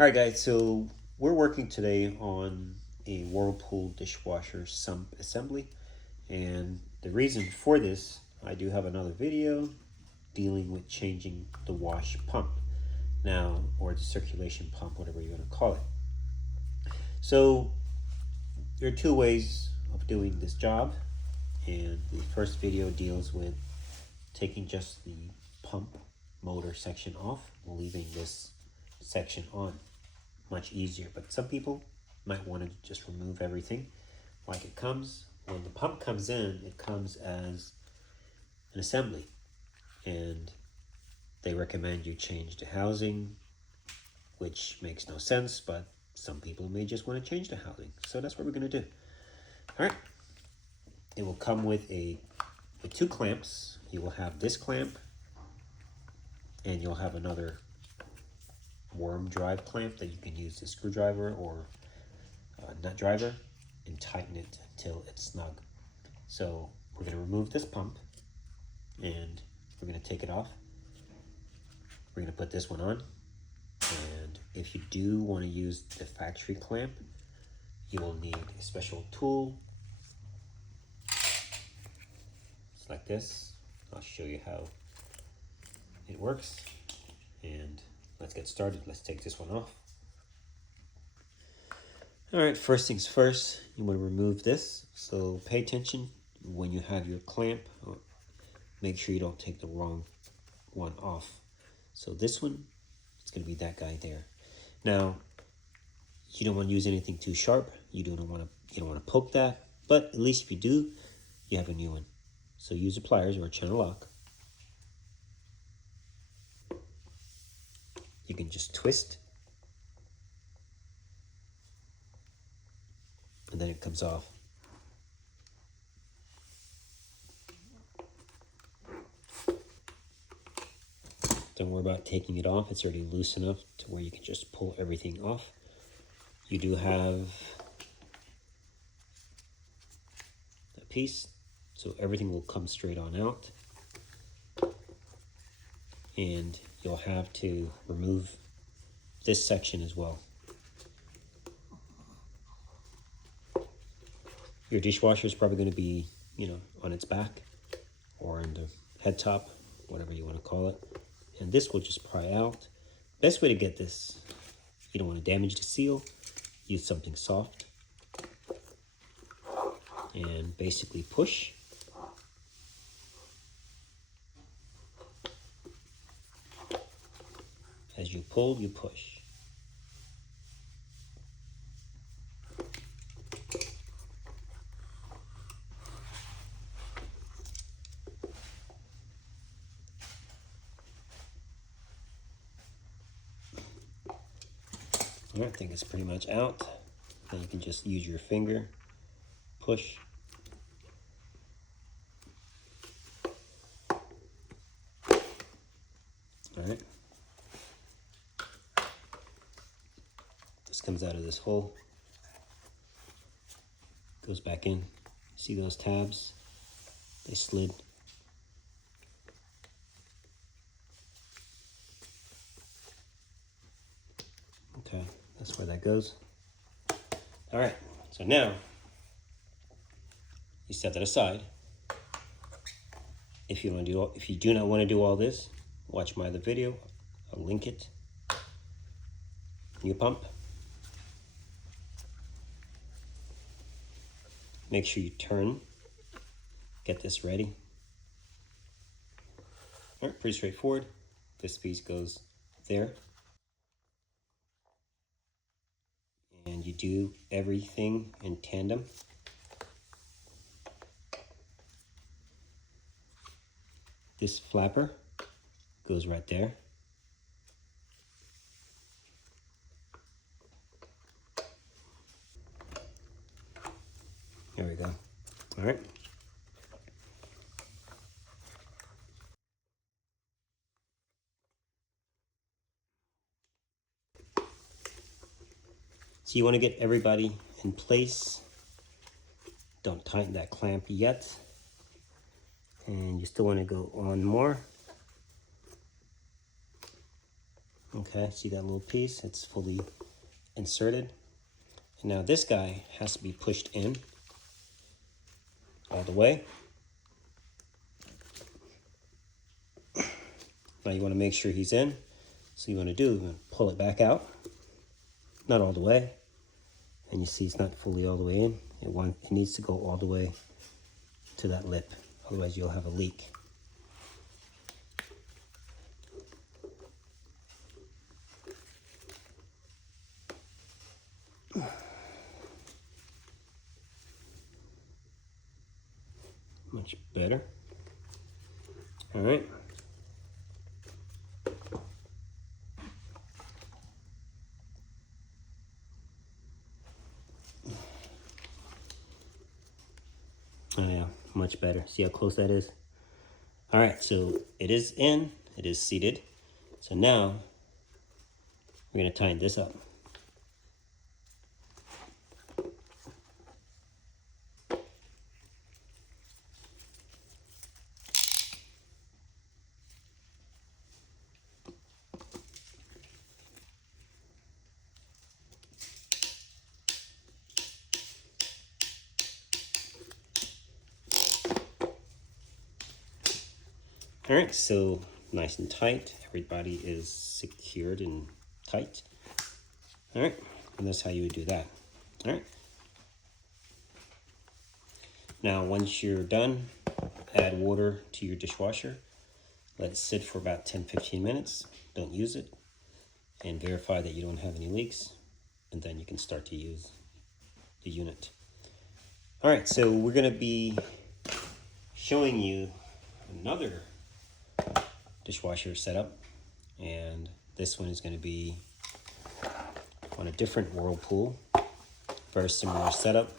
All right, guys, so we're working today on a Whirlpool dishwasher sump assembly. And the reason for this, I do have another video dealing with changing the wash pump now, or the circulation pump, whatever you want to call it. So there are two ways of doing this job. And the first video deals with taking just the pump motor section off, leaving this section on. Much easier, but some people might want to just remove everything like it comes. When the pump comes in, it comes as an assembly, and they recommend you change the housing, which makes no sense, but some people may just want to change the housing, so that's what we're going to do. All right, it will come with two clamps. You will have this clamp, and you'll have another worm drive clamp that you can use a screwdriver or a nut driver and tighten it until it's snug. So we're going to remove this pump and we're going to take it off. We're going to put this one on, and if you do want to use the factory clamp, you will need a special tool. It's like this. I'll show you how it works, and let's get started. Let's take this one off. All right, first things first, you want to remove this. So pay attention when you have your clamp. Make sure you don't take the wrong one off. So this one, it's going to be that guy there. Now, you don't want to use anything too sharp. You don't want to poke that. But at least if you do, you have a new one. So use a pliers or a channel lock. You can just twist, and then it comes off. Don't worry about taking it off. It's already loose enough to where you can just pull everything off. You do have a piece, so everything will come straight on out. And you'll have to remove this section as well. Your dishwasher is probably going to be, on its back or in the head top, whatever you want to call it. And this will just pry out. Best way to get this, you don't want to damage the seal, use something soft and basically push. As you pull, you push. All right, I think it's pretty much out. Now you can just use your finger, push. All right. This comes out of this hole, goes back in. See those tabs? They slid. Okay, that's where that goes. All right, so now you set that aside. If you do not want to do all this, watch my other video. I'll link it. New pump. Make sure you turn. Get this ready. All right, pretty straightforward. This piece goes there. And you do everything in tandem. This flapper goes right there. There we go. All right. So you want to get everybody in place. Don't tighten that clamp yet. And you still want to go on more. Okay, see that little piece? It's fully inserted. And now this guy has to be pushed in all the way. Now you want to make sure he's in. So you want to do, you want to pull it back out. Not all the way. And you see it's not fully all the way in. It needs to go all the way to that lip. Otherwise you'll have a leak. Much better. All right. Oh yeah, much better. See how close that is? All right, so it is in, it is seated. So now we're gonna tighten this up. All right, so nice and tight. Everybody is secured and tight. All right, and that's how you would do that. All right. Now, once you're done, add water to your dishwasher. Let it sit for about 10-15 minutes. Don't use it. And verify that you don't have any leaks. And then you can start to use the unit. All right, so we're gonna be showing you another dishwasher setup, and this one is going to be on a different Whirlpool. Very similar setup,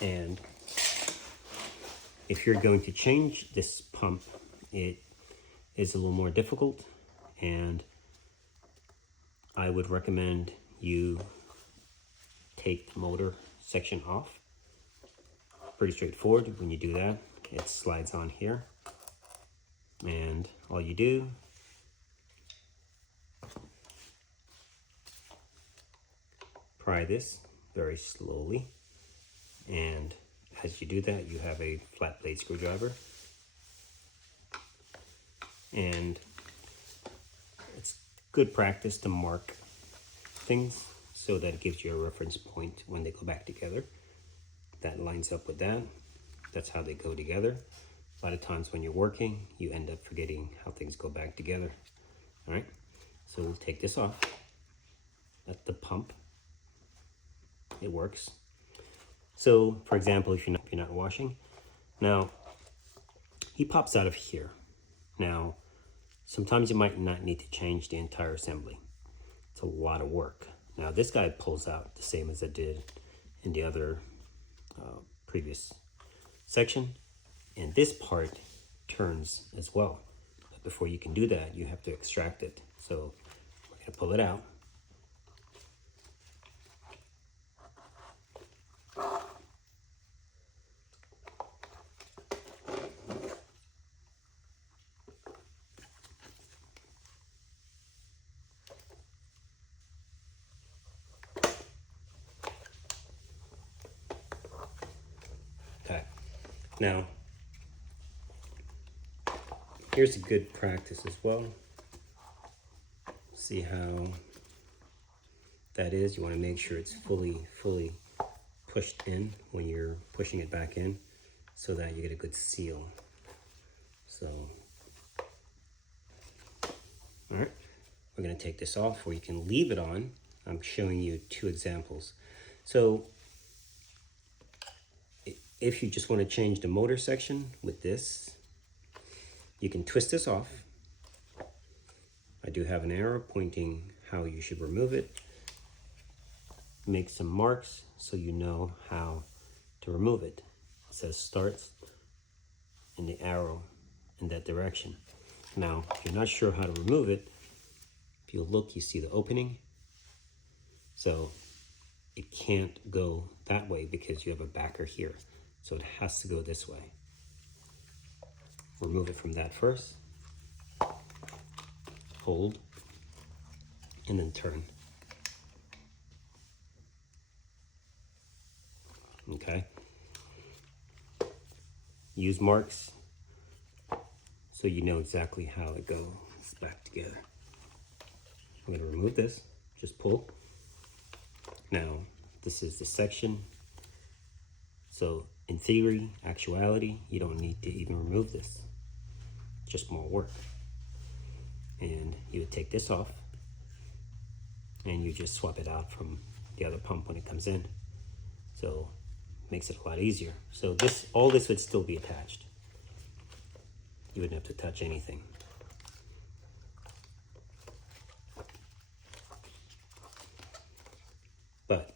and if you're going to change this pump, it is a little more difficult, and I would recommend you take the motor section off. Pretty straightforward. When you do that, it slides on here, and all you do pry this very slowly, and as you do that, you have a flat blade screwdriver, and it's good practice to mark things so that it gives you a reference point when they go back together. That lines up with that. That's how they go together. A lot of times when you're working, you end up forgetting how things go back together. All right, so we'll take this off. That's the pump. It works. So, for example, if you're not washing, now he pops out of here. Now, sometimes you might not need to change the entire assembly. It's a lot of work. Now, this guy pulls out the same as it did in the other previous section, and this part turns as well. But before you can do that, you have to extract it. So we're going to pull it out. Okay. Now, here's a good practice as well. See how that is. You want to make sure it's fully pushed in when you're pushing it back in, so that you get a good seal. So, all right, we're going to take this off, or you can leave it on. I'm showing you two examples. So if you just want to change the motor section with this, you can twist this off. I do have an arrow pointing how you should remove it. Make some marks so you know how to remove it. It says starts and the arrow in that direction. Now, if you're not sure how to remove it, if you look, you see the opening. So it can't go that way because you have a backer here. So it has to go this way. Remove it from that first. hold, and then turn. Okay. Use marks so you know exactly how it goes back together. I'm going to remove this. Just pull. Now, this is the section. So, in theory, actuality, you don't need to even remove this. Just more work. And you would take this off and you just swap it out from the other pump when it comes in. So, makes it a lot easier. So all this would still be attached. You wouldn't have to touch anything. But,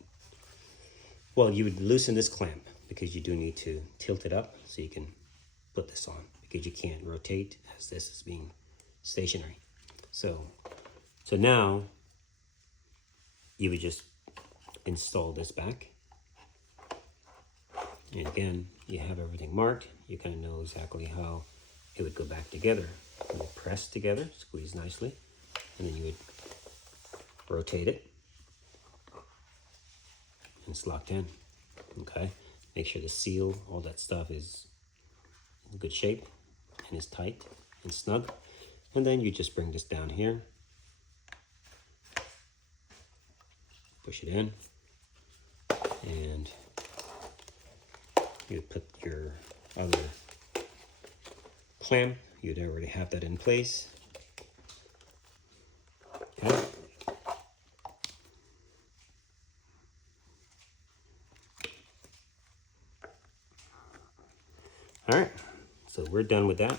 well, you would loosen this clamp because you do need to tilt it up so you can put this on, because you can't rotate as this is being stationary. So now you would just install this back. And again, you have everything marked. You kind of know exactly how it would go back together. You would press together, squeeze nicely, and then you would rotate it. And it's locked in. Okay. Make sure the seal, all that stuff is in good shape and is tight and snug. And then you just bring this down here. Push it in. And you put your other clamp. You'd already have that in place. Okay. All right, so we're done with that.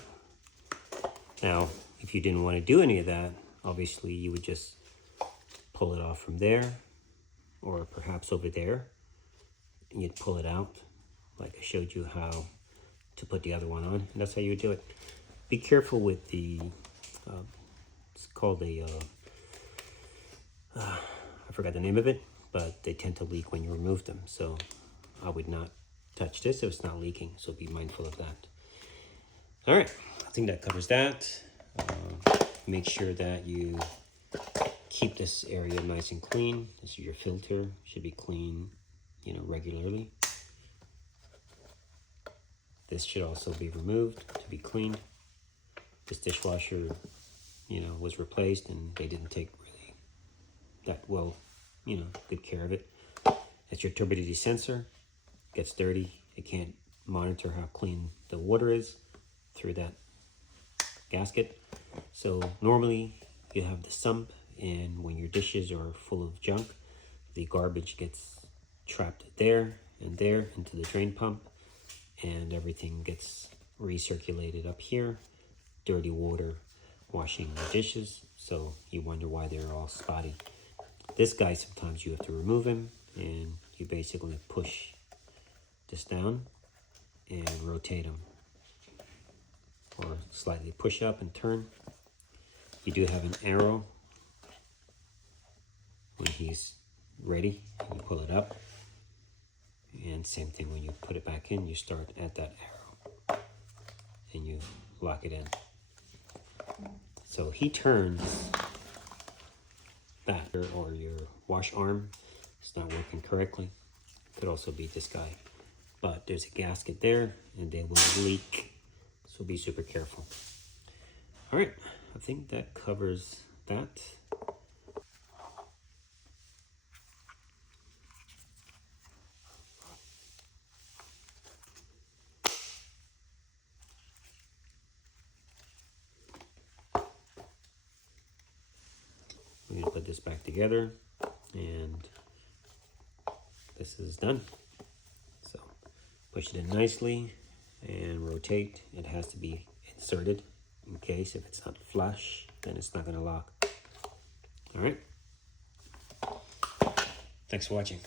Now, if you didn't want to do any of that, obviously you would just pull it off from there, or perhaps over there, and you'd pull it out like I showed you how to put the other one on, and that's how you would do it. Be careful with the, it's called a, I forgot the name of it, but they tend to leak when you remove them, so I would not touch this if it's not leaking, so be mindful of that. All right, I think that covers that. Make sure that you keep this area nice and clean. This is your filter, should be clean, regularly. This should also be removed to be cleaned. This dishwasher, was replaced and they didn't take really that well, good care of it. That's your turbidity sensor. It gets dirty. It can't monitor how clean the water is through that gasket. So normally you have the sump, and when your dishes are full of junk, the garbage gets trapped there and there into the drain pump, and everything gets recirculated up here. Dirty water washing the dishes, so you wonder why they're all spotty. This guy, sometimes you have to remove him, and you basically push this down and rotate him, or slightly push up and turn. You do have an arrow when he's ready, you pull it up, and same thing when you put it back in, you start at that arrow and you lock it in. So he turns that, or your wash arm is not working correctly. Could also be this guy, but there's a gasket there and they will leak, so be super careful. All right, I think that covers that. We're going to put this back together, and this is done. So push it in nicely and rotate. It has to be inserted in case if it's not flush, then it's not going to lock. All right. Thanks for watching.